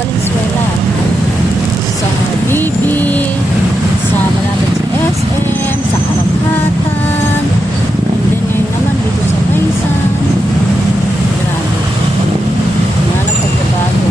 Valenzuela. Sa BB, sa malapit sa SM, sa Karapatan, and then ngayon naman dito sa Maysan. Grabe. Yan ang pagbabago.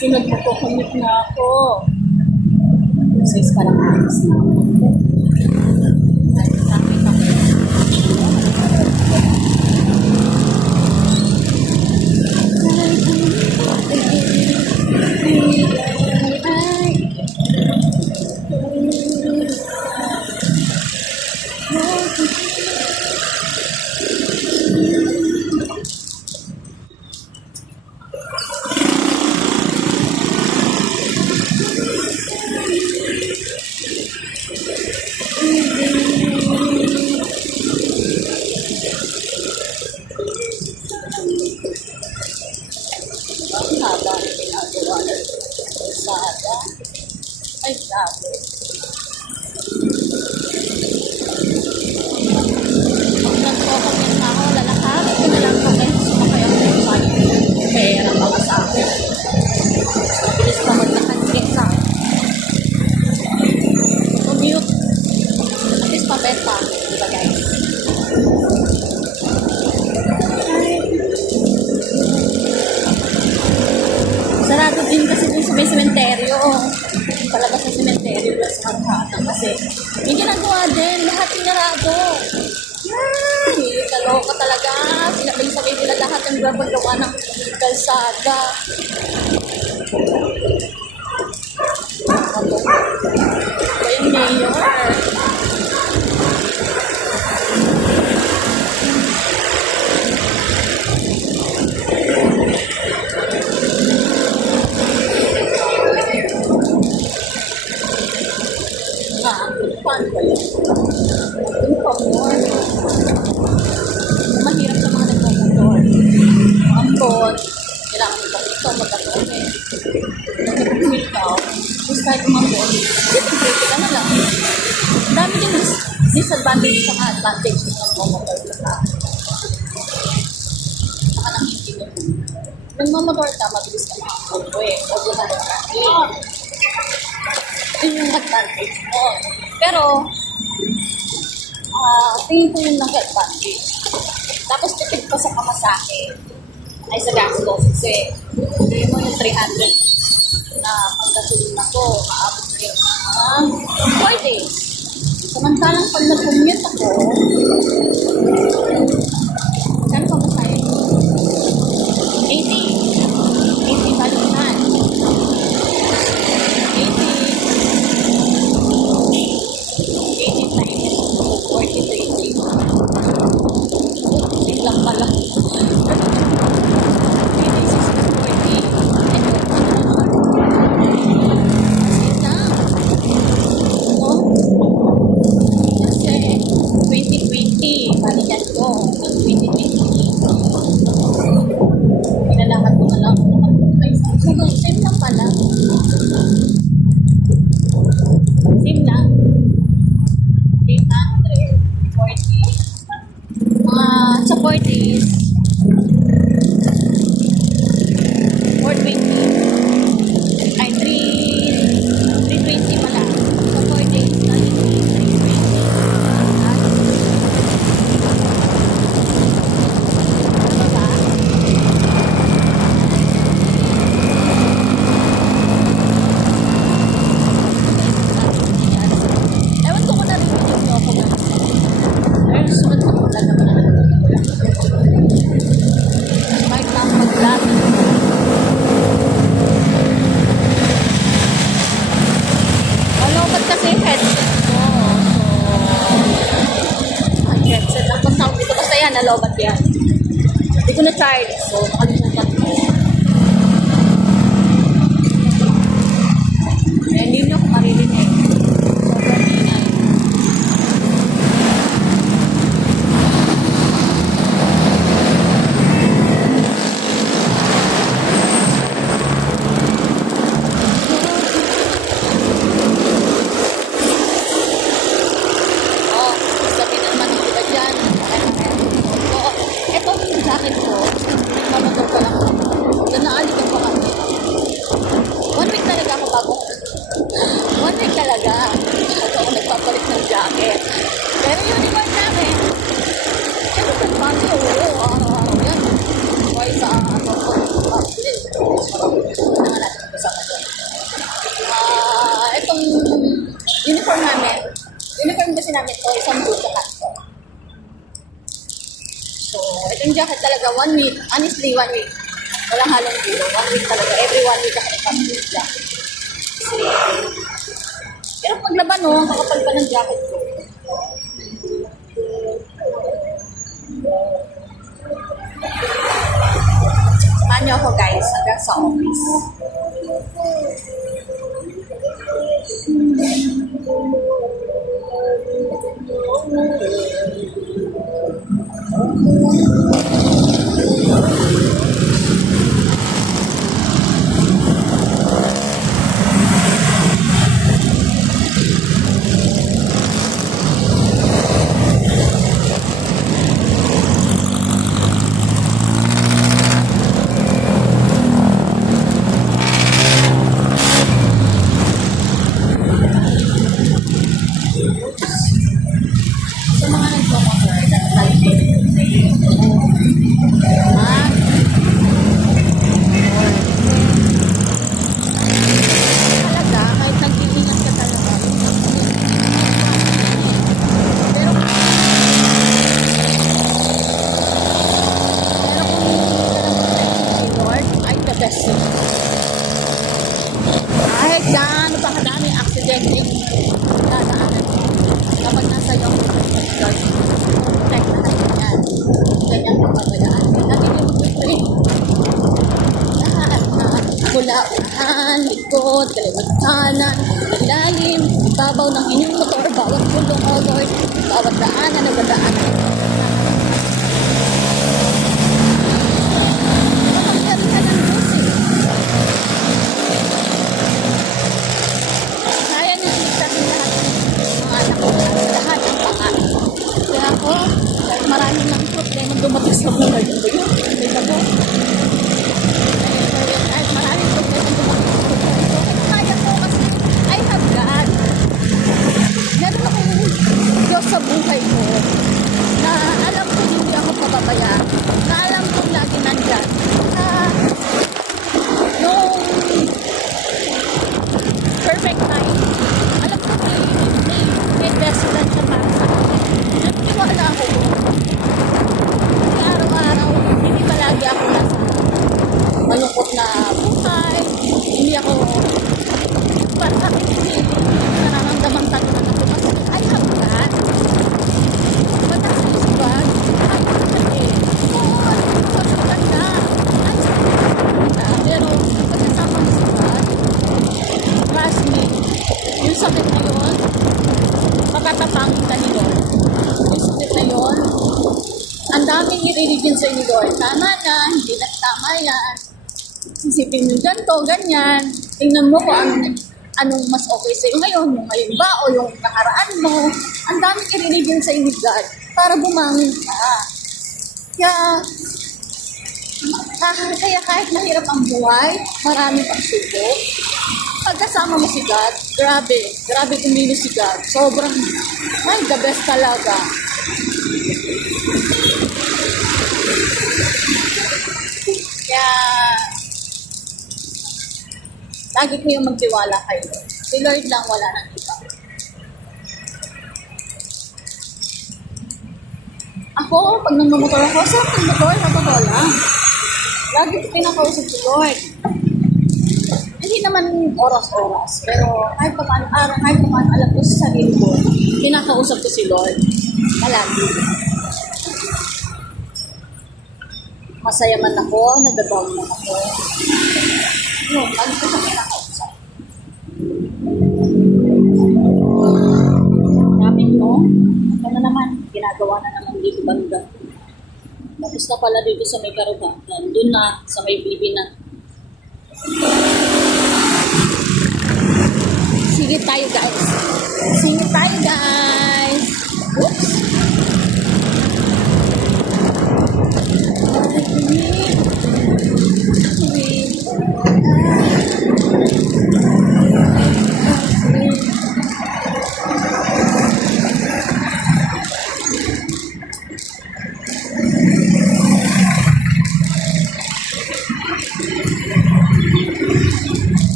Sunod na po, commute na ako. Says parang alas na. Ay, sabi. Pag nagpo-comment na ako, lalakad, ito na lang kami. Sumakay ako ng sa'yo. Pera mga sa akin. Bilis pa magkakandrik ka. Commute. At least pabenta. Diba guys? Sarado din kasi dun sa may sementeryo. Palabas sa sementeryo lang sa Karapatan kasi may ginagawa din, lahat pinarado. Ay, kaloka talaga. Sinabing-sabay nila lahat ang gagawa ng kalsada. Ba yung mayor? Paano ba yun? Yung pamor. Mahirap sa mga nagmamotor. Ambon. Kailangan nito ito. Magkatone. Nagpapumil ka. Gusto tayo kumambon. Dito ka na lang. Ang dami din disadvantage sa advantage ng nagmamotor. Saka nang hindi mo. Nagmamotor ka, mabilis ka makakabwe. O gumamit ka. Yun yung advantage mo. Pero, tingin ko yung nag-advantage. Tapos tipid pa sa pamasahe. Ay sa gastos. Kasi, tingin mo yung 300 na pagkasulun ako, maabot na yun ng 4 days. Samantalang pag nag-commute ako, saan pamasahe? 80. 80 balikan. 80. Biglang pala. Kasi 4 days. 420. Ay, 320 pala. So, 4 days. Natin 320. Ano ba? Ewan ko kung narinig niyo ako ba. Pero sunod na ulan naman na nagpupulan. Kahit lang mag-vlog. Malawag kasi headset ko. So, ang headset lang. Basta dito basta yan, nalobat yan. Hindi ko na-charge. So, nakalimutan ko. Eh, hindi nyo ako maririnig. Sobrang ingay. Oh, sabi naman yung iba dyan. So, etong jacket ko, mamotor ko lang. Naalikan ko kami. 1 week talaga ako bago. 1 week talaga. Bago ako nagpapalit ng jacket. Pero yung uniform namin, ito sa bago, araw-araw yan. Kaya sa ano ko, na natin kasama doon. Itong uniform namin, uniform kasi namin ito, isang boot na kanto. So, itong jacket talaga 1 week, honestly 1 week. Walang halong biro, 1 week talaga. Every 1 week ako nagpapalit jacket. Pero paglaba no, ang kakapal pa ng jacket ko. Samahan niyo ako guys, hanggang sa office. Sa mga nagmamotor, nagtalipin. Talaga, kahit nag-iingat ka talaga. Pero kung si Lord, ay the best. Kahit gaano pa kadami accident yung dadaanan mo. Kapag nasa iyo, Lord, protect na kayo yan. Ganyan ang pabayaan. Natin yung pray. Lahat na mula unahan, likod, kaliwat kanan, ilalim, babaw ng inyong motor, bawat gulong, O Lord, bawat daanan na badaanan. Makakyari ka ng Diyos eh. Kaya na ligtasin lahat ng mga anak ko, lahat ng panga. Kaya ako, kahit maraming ng problema dumating sa buhay ko yun. Hindi na po. Kahit maraming problema dumating sa buhay ko. Kaya ko kasi, I have God. Meron akong Diyos sa buhay ko na alam ko hindi ako pababayaan. Na alam ko lagi nandyan. Na yung perfect time. Alam ko may best friend siya para sa akin. Nagtiwala ako doon. Kasi araw-araw, hindi palagi ako nasa malungkot na buhay. Hindi ako parang hindi nararamdaman tagulan ako kasi I have God. Mataas is God. I have God eh. Oo, pagkakas na. Pero pagkasama mo sa God, trust me, yung sakit na yun, matatapangin ka ni Lord. Yung sakit na yun, ang daming i-religion sa ni Lord. Tama na, hindi na tama yan. Isipin mo ganito, ganyan. Tingnan mo kung anong mas okay sa'yo ngayon, yung ngayon ba o yung nakaraan mo. Ang daming i-religion sa ni God para bumangon ka. Kaya, kaya kahit mahirap ang buhay, marami pang subok. Pagkasama mo si God, grabe kumilos si God. Sobrang, ay, the best talaga. Kaya, lagi ko yung magtiwala kay Lord. Si Lord lang, wala nang iba. Ako, pag nagmumotor ako, sa motor, totoo lang. Lagi ko pinakausap si Lord. Hindi naman oras-oras, pero kahit pa paano, alam ko sa sarili ko, pinakausap ko si Lord. Malagi. Masaya man ako, nagagawa man ako. Yun, lagi ko siya pinakausap. Sabi mo, ano naman, ginagawa na naman dito banda. Tapos na pala dito sa may karugatan, doon na, sa may bibi na. Sige tayo guys. Sige tayo guys. Oops.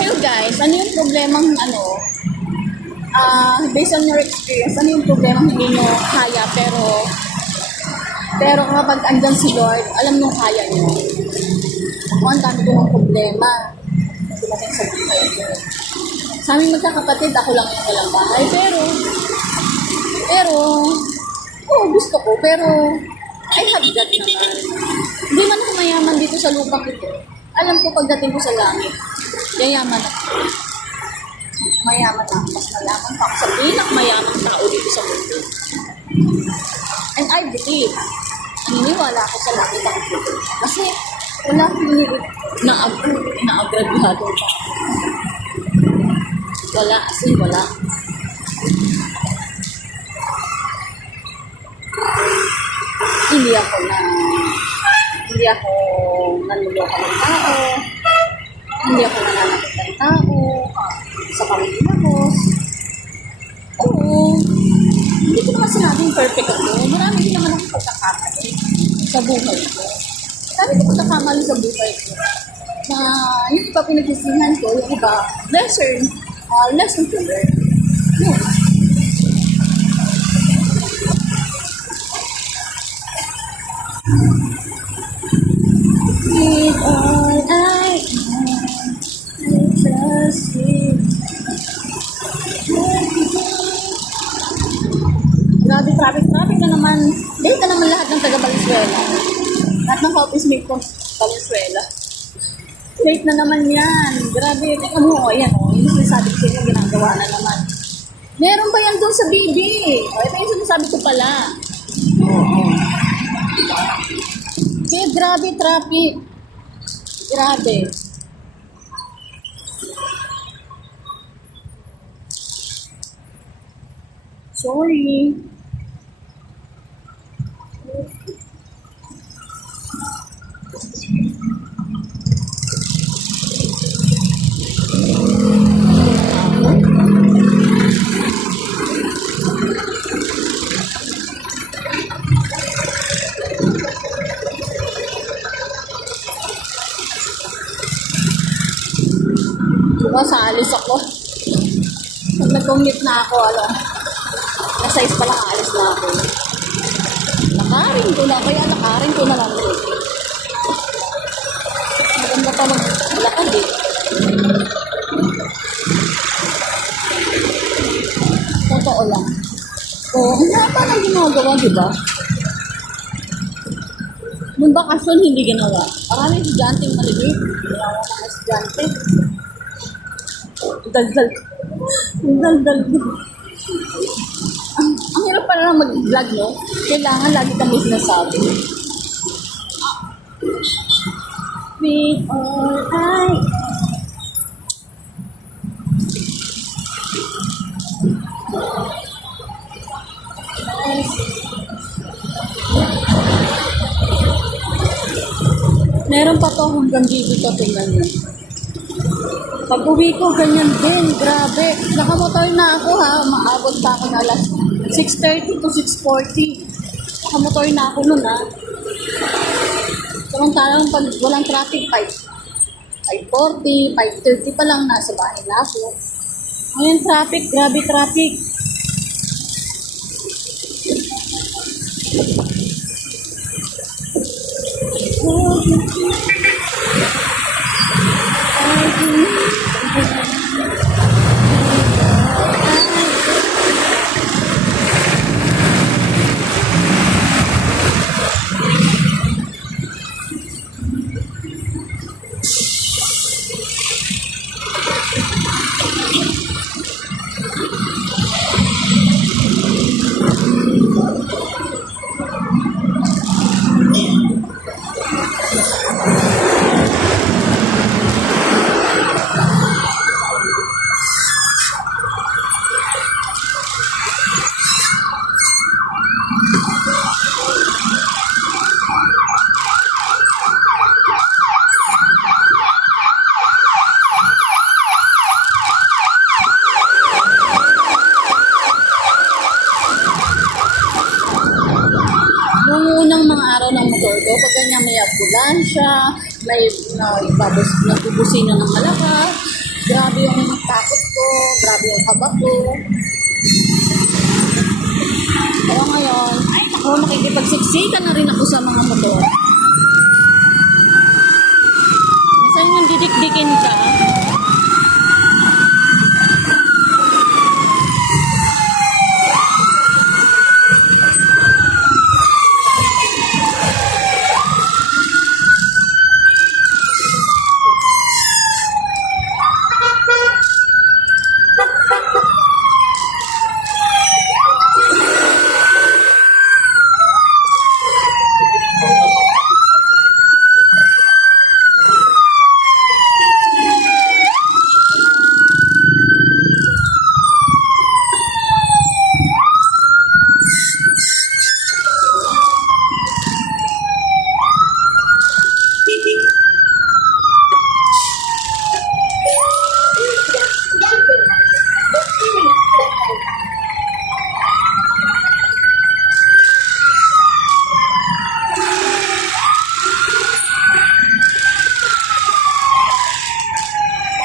Hello guys, ano yung problemang based on your experience, ano yung problemang hindi mo kaya pero kapag andyan si Lord, alam nung kaya niyo. Ako, ang dami ko ng problema na dumating sa buhay ko. Sa aming magkakapatid, ako lang yung walang bahay, pero gusto ko, pero I have God naman. Hindi man ako mayaman dito sa lupang ito. Alam ko pagdating ko sa langit, yayaman ako. Mayaman ako. Mas mayaman pa ako sa pinakmayamang tao dito sa mundo. And I believe, naniniwala ako sa langit ako dito. Kasi wala akong naagraduhado pa. Wala, as in wala. Hindi ako nanluloko ng tao. Hindi ako nananakit ng tao. Sa pamilya ko. Oo. Hindi ko naman sinabing perfect ako. Marami din naman akong pagkakamali sa buhay ko. Marami ko pagkakamali sa buhay ko. Na yung iba pinagsisihan ko, yung iba, lesson to learn. Yun. With all I am, I trust you. Grabe, traffic na naman. Dahil na naman lahat ng taga Valenzuela. Lahat ng office mate ko, Valenzuela. Late na naman yan. Grabe, ayan o. Yung sinasabi ko sa inyo, ginagawa na naman. Meron ba yan doon sa BB? Ito yung sinasabi ko pala. Kaya grabe, traffic. Grabe. Sorry. Diba, sa alis ako. Pag nag-commute na ako, nasa is pala alis na ako. Lakarin ko na lang rin. Maganda pa maglakad eh. Totoo lang. Ang haba ng ginagawa, diba? Nung bakasyon, hindi ginawa. Maraming estudyanteng maliliit. Ginawa mga estudyante. Daldal. Ang hirap pala lang mag-vlog, no? Kailangan lagi kang may sinasabi. With all I am. Meron pa to hanggang dito to, tingnan nyo. Pag uwi ko, ganyan din. Grabe. Nakamotor na ako ha. Maabot pa ako na alas 6:30 to 6:40. Nakamotor na ako nun ha. Samantalang pag walang traffic, 5:40, 5:30 pa lang nasa bahay na ako. Ngayon traffic, grabe traffic. Noong unang mga araw ng motor ko, pag ganyan may ambulansya, may nagbubusina ng malakas, grabe yung takot ko, grabe yung kaba ko. Pero ngayon, ay naku, nakikipagsiksikan na rin ako sa mga motor. Minsan yung didikdikin ka,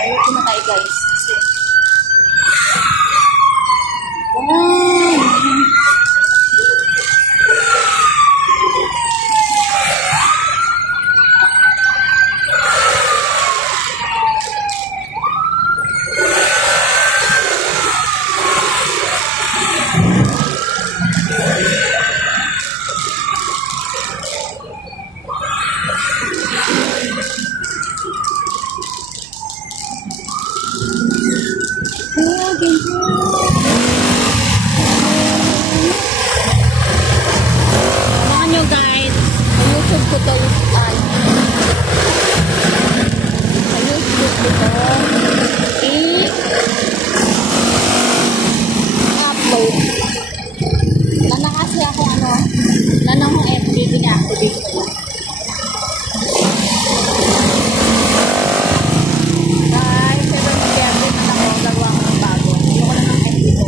ayaw kumatay guys. Kasi, abangan nyo guys, sa YouTube ko to sa YouTube ko to i-upload. Nana kasi ako nanang mo FB, bina-activate ko lang. Guys, pero mag-upload na ako, gagawa ko ng bago. Hindi ko lang ng FB ko.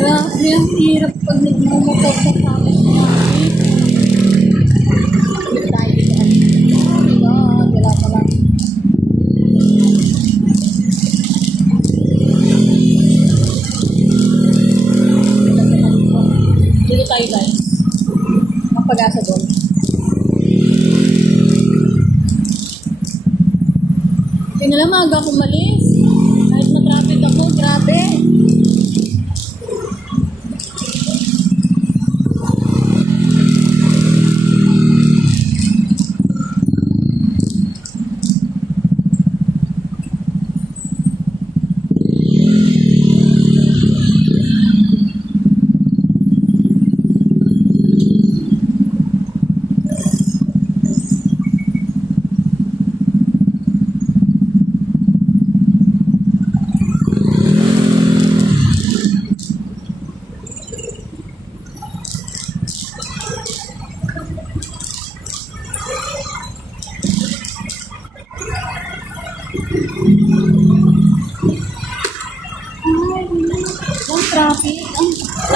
Grabe, ang hirap pag nagmumotor sa kamis na. Dahil wala pa lang. Dito tayo guys. Magpag-asa doon. Pinalamaga ako malis. Kahit na-traffic ako, grabe. traffic.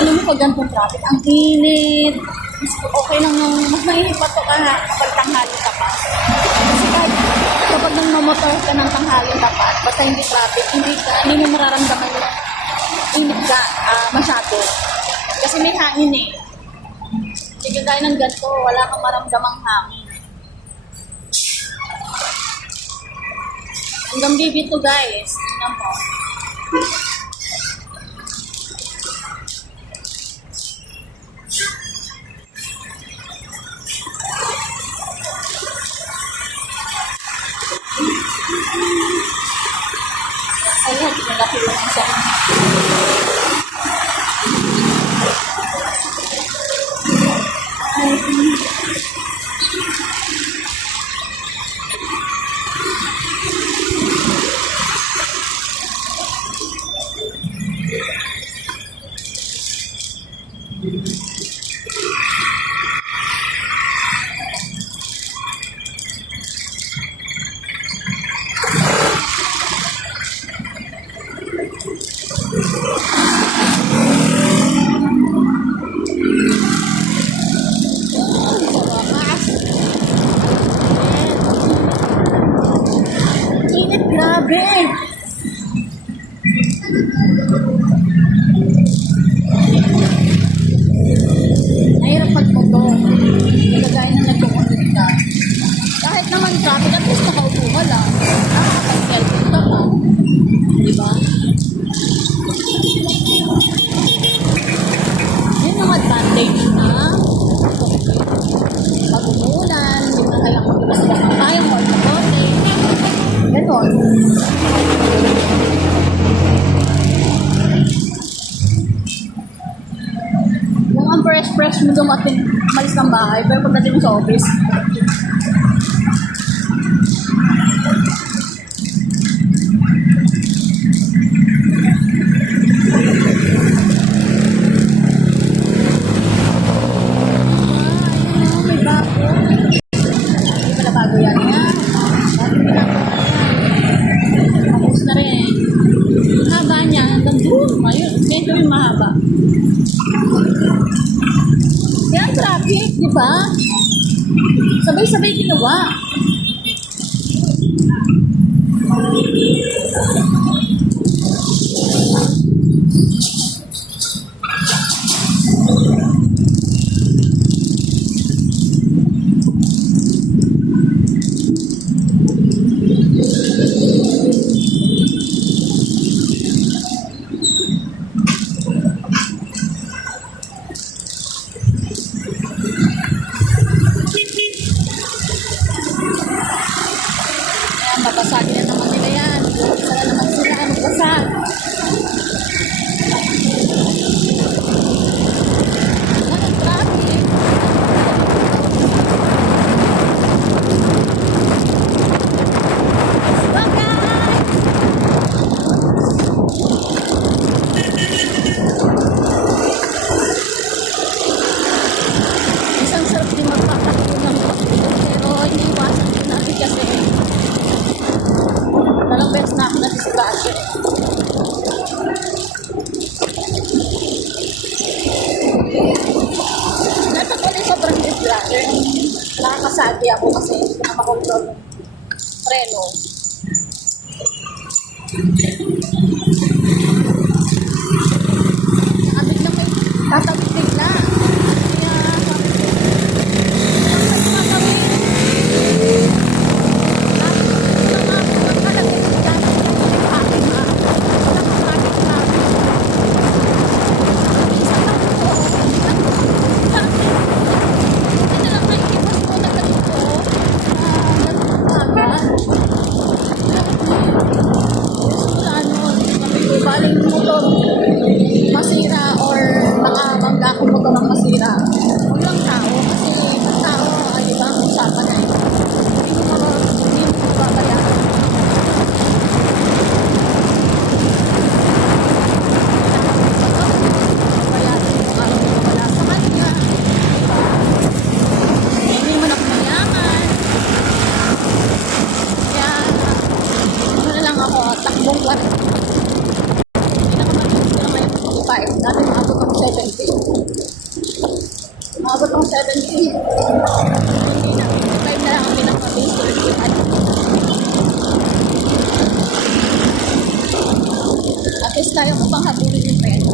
Alam mo pag ganitong traffic, ang init. Okay lang yung, mas mainit pa to kapag tanghali ka pa. Kasi kahit kapag nang mamotor ka ng tanghali ka pa, basta hindi traffic, hindi mo mararamdaman yung init ka masyado. Kasi may hangin eh. Hindi kagaya ng ganito, wala kang maramdamang hangin. Hanggang bibi to guys. Tingnan mo. Ayan, malaki lang siya. Init, grabe. Nahirap magmotor. Nagagaya na nagkukulit ka. Kahit naman traffic, at least nakaupo ka lang. Nakakapag-cellphone ka pa. Diba? Yun ang advantage na pag umuulan, hindi na kailangan magbibas-bas ng kayang or sa bote. Ganon. Yung ang fresh mo dumating, malis ng bahay, pero pagdating mo sa office, may bago. Hindi pala bago yan. Bakit ginagawa yan? Tapos na rin. Ang haba niya, hanggang doon. Ayun, ganito yung mahaba. Yan, traffic, di ba? Sabay-sabay ginawa. Babasagin na naman nila yan. Wala naman sila ang basag. Anong traffic? Bagay! Isang sarap din magpatakbo ng pakbo. Pero hindi iwasan din natin kasi dalang beses na ako natisipasyo. Natapos yung sobrang displacer. Nakakasagi ako kasi hindi ko na makontrol yung preno. Abig na may tatawid bigla. Kaya sabi ko, ano ba gagawin? Baling motor masira or baka bangga kung motor ang masira. Huwag lang tao kasi ang tao ay ibang usapan na hindi mo babayaran. Babayaran mo ang wala sa kanya. Hindi mo na kumayaman. Kaya ano na lang ako, takbong 40. Dati least kaya ko pang habulin yung pera.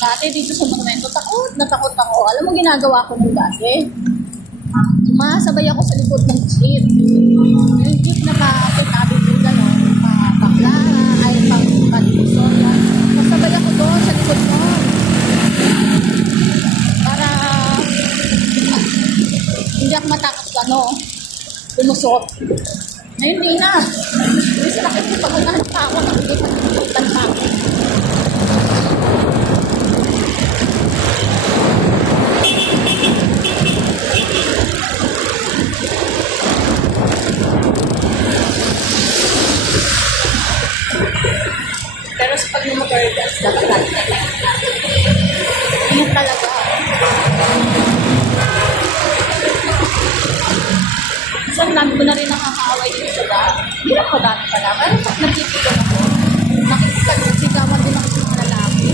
Dati dito sa monumento, takot na takot ako. Alam mo ginagawa ko nung dati? Sumasabay ako sa likod ng jeep. Yung jeep na pa-tabi ko gano'n, pa-Baclara, ay pa-Divisoria. Masabay ako doon sa likod mo. Para hindi ako matakot lumusot. Ngayon hindi na. Hindi sila kasi pag-unahan pa ako, nakikita pa ako. Pero sa pag-motor gas, dapat natin na lang. Ingat talaga. Kasi ang dami ko na rin nakakaaway dito sa daan. Hindi lang ko dami pala. Pero pag nagkikigan ako, nakikisigawan din ako sa mga lalaki.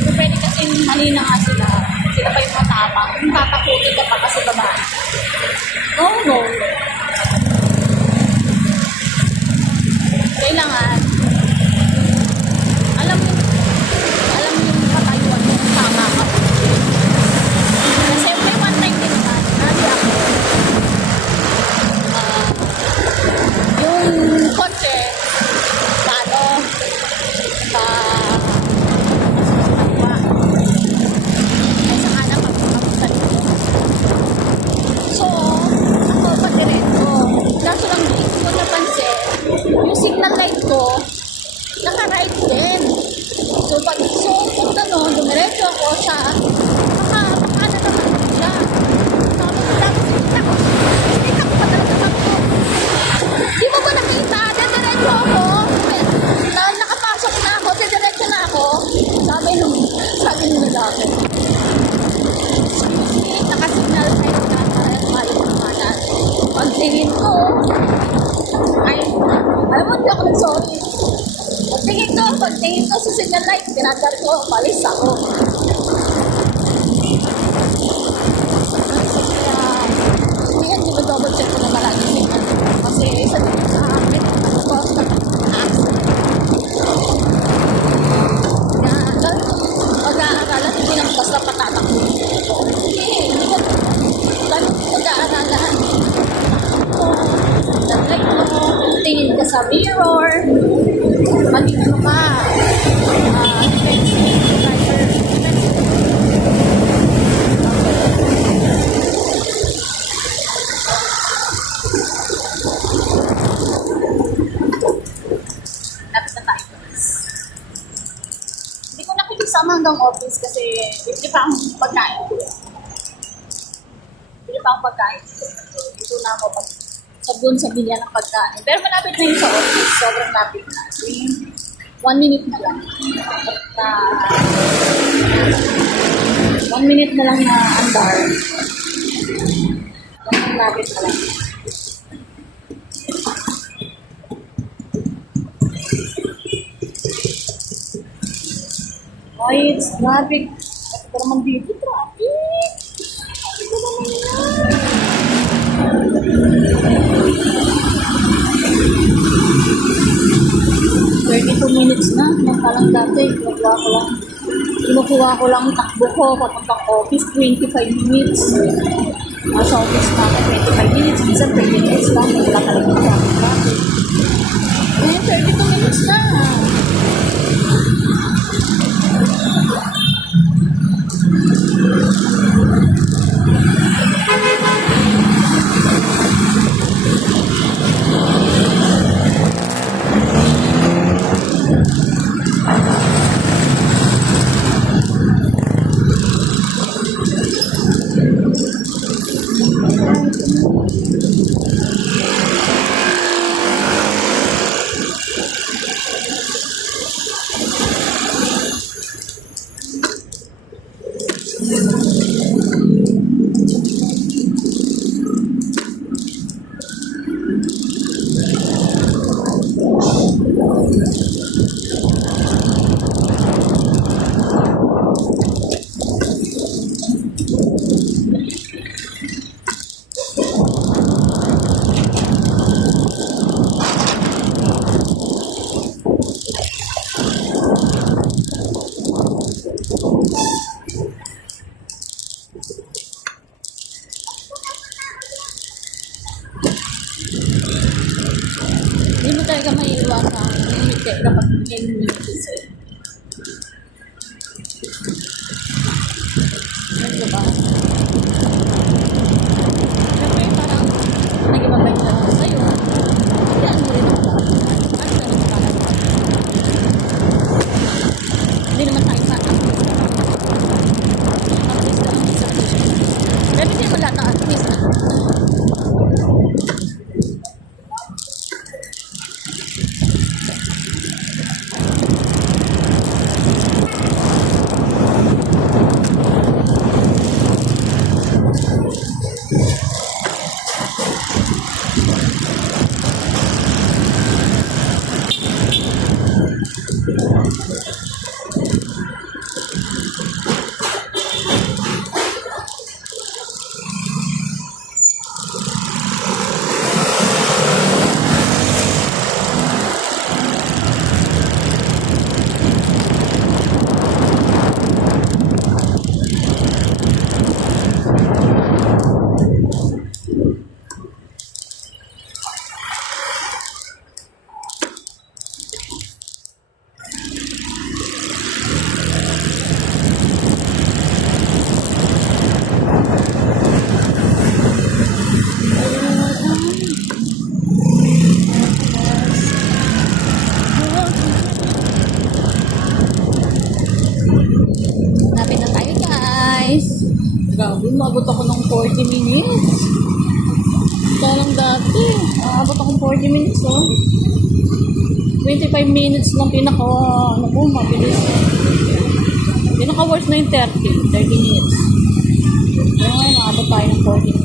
So pwede kasi mali na nga sila. Sila pa yung matapang. Yung tatakutin ka pa kasi babae. No. Kailangan alam yung katayuan mo kung tama ka. Kasi may one time din naman, nabi ako, yung kotse, ay sa kanan kapag sa likod. So, ako pag-diretso. Kaso lang din ko napansin, yung signal light ko, naka-right din. So, kung gano'n, dumiretso ako sa baka na naman sila. Sabi ko lang, nakita ko pa talaga ako. Di mo ba nakita? Diretso ako. Dahil nakapasok na ako, diretso na ako. Sabi nung lalaki. Naka-signal light na tayo kamanan. Pagtingin ko, ay, alam mo, hindi ako nag-sorry. Pagtingin ko sa signal light, tinadar ko, palis ako. Kaya, hindi ba double check ko na malagi signal? Kasi, sa akin, pag-aaralan, hindi lang basta patatakbo. Hindi ko, pag-aaralan. Like mo, tingin ka sa mirror, magiging pa, Lapit na tayo. sama hanggang office kasi bibili pa ang pagkain ko. Bibili pa ang pagkain ko. Dito na ako pag doon sa bilyan ng pagkain. Pero malapit na yun sa office. Sobrang lapit na. So, 1 minute na lang. At 1 minute na lang na andar. Sobrang lapit na lang. Ay, it's traffic. Ito naman dito, traffic. Ito naman yan. 32 minutes na. Magkalang dati. Kinukuha ko lang takbo ko papuntang office. 25 minutes. Nasa office na ako 25 minutes. Minsan 30 minutes lang. Wala ka lang yung traffic. Ngayon, 32 minutes na. Hindi mo talaga maiiwasan umiti kapag minutes eh. Ano ba? Siyempre parang naging mabait na lang sa'yo. Yan mo rin ang lahat. Ano ba naman parang hindi naman tayo sa artist lang sa business. Pero hindi naman lahat ng artist ah. Grabe, umabot ako ng 40 minutes. Ito lang dati. Umabot akong 40 minutes, oh. 25 minutes lang pinaka, ano po, mabilis. Pinaka-worst na yung 30 minutes. Ngayon, umabot tayo ng 40 minutes.